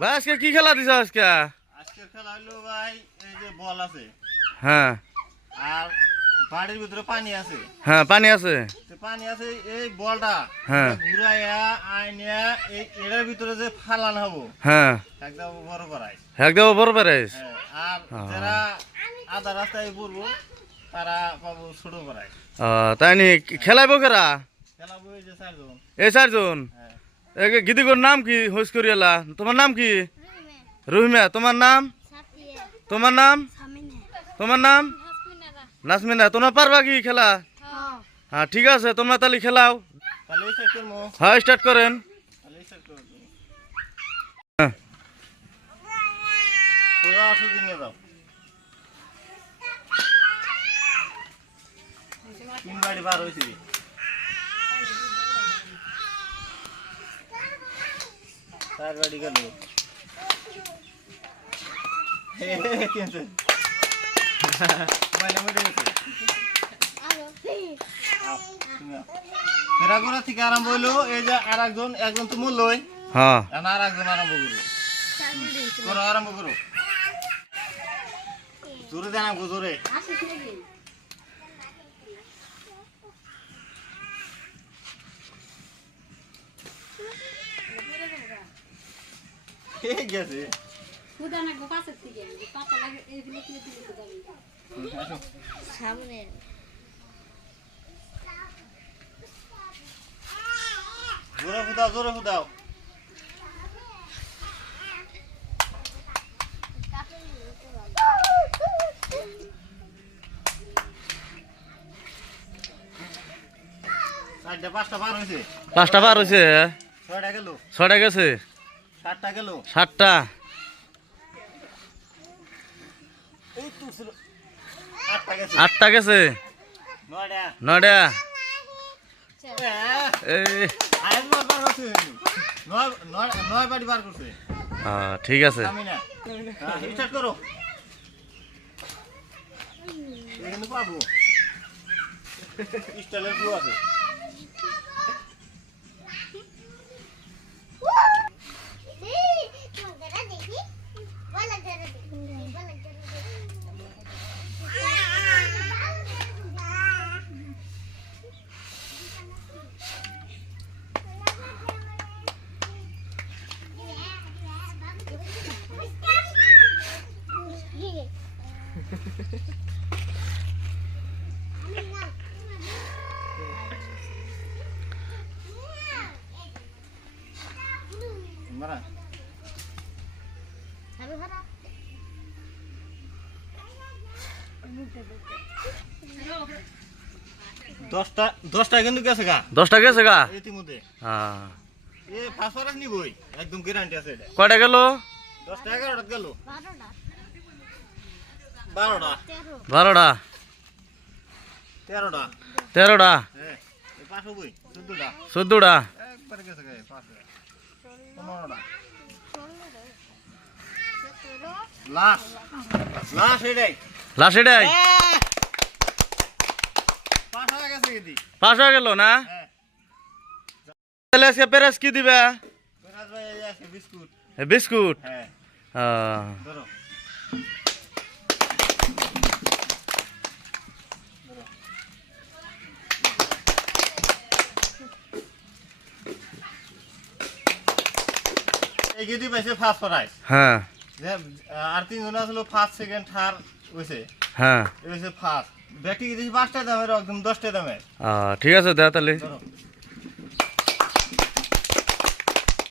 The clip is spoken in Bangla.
ভাই আজকে কি খেলা দিছ আজকে? আজকের খেলা হলো ভাই এই যে বল আছে হ্যাঁ আর বাড়ির ভিতরে পানি আছে। হ্যাঁ পানি আছে। পানি আছে এই বলটা হ্যাঁ ঘুরাইয়া আইনিয়া এই এর ভিতরে যে ফালান হবো হ্যাঁ একদম বড় করাই একদম বড় প্যারেস। আর যারা আধা রাস্তায় পড়বো তারা পাবো ছোট করায়। তাই নি খেলাইব কেরা? খেলাবো এই যে 4 জন। এই 4 জন। গিদিগর নাম কি হোস করিয়ালা? তোমার নাম কি? রহিমা। তোমার নাম? তোমার নাম? তোমার নাম? নাসমিনা। তোমরা পারবা কি খেলা? হ্যাঁ ঠিক আছে, তোমরা তাহলে খেলাও। তাহলে স্টার্ট করবো। হ্যাঁ স্টার্ট করেন। তাহলে স্টার্ট করব। হ্যাঁ তোরা আসো দিনে দাও। 3 বাড়ি বার হইছে। 4 বাড়ি গেল। কেন মানে মরে গেছে। ফেরাগুনা থেকে আরম্ভ হইলো এই যে একজন তো মূল লই। হ্যাঁ আর একজন আরম্ভ করলো। করো আরম্ভ করো। জোরে দেন আমগো জোরে। কে গেছে? খুদানা গোপাসের থেকে পাতা লাগে এইগুলো কি দিতে যাবে সামনে জোরে ফুদাও। সাইডে 5টা বার হইছে। 5টা বার হইছে। 6টা গেল। 6টা গেছে। 7টা গেল। 7টা। এই তো ছিল 8টা গেছে। 8টা গেছে। 9টা। 9টা। এই আইজ বার করছে। 9 বাড়ি বার করছে। ঠিক আছে। আমি না। স্টার্ট করো। এখানে পাবো। স্টাইলের ব্লু আছে। মারা আরে ভাড়া 10টা কিন্তু গেছে গা। 10টা গেছে গা। ইতিমধ্যে হ্যাঁ এ ফাসফরাস নিবই একদম গ্যারান্টি আছে এটা। কয়টা গেল? 10টা 11টা গেল। 12টা 12টা 12টা 13টা 13টা হ্যাঁ এই পাশে বই 14টা 14টা একবারে গেছে গায়ে পাশে 15টা লাস্ট এটাই লাস্ট এটাই পাশ হয়ে গেছে কি পাস হয়ে গেল না? হ্যাঁ তাহলে আজকে প্যারেস কি দিবে? বেরাজ ভাই এই আছে বিস্কুট। বিস্কুট। হ্যাঁ ধরো এই গেদি পাইছে ফার্স্ট প্রাইজ। হ্যাঁ আর 3 জন আসলো ফার্স্ট সেকেন্ড থার্ড হইছে। হ্যাঁ এই হইছে ফার্স্ট ব্যাটি গেদি 5টা দামের একদম 10টা দামের। ঠিক আছে দেয়া তাহলে। ধরো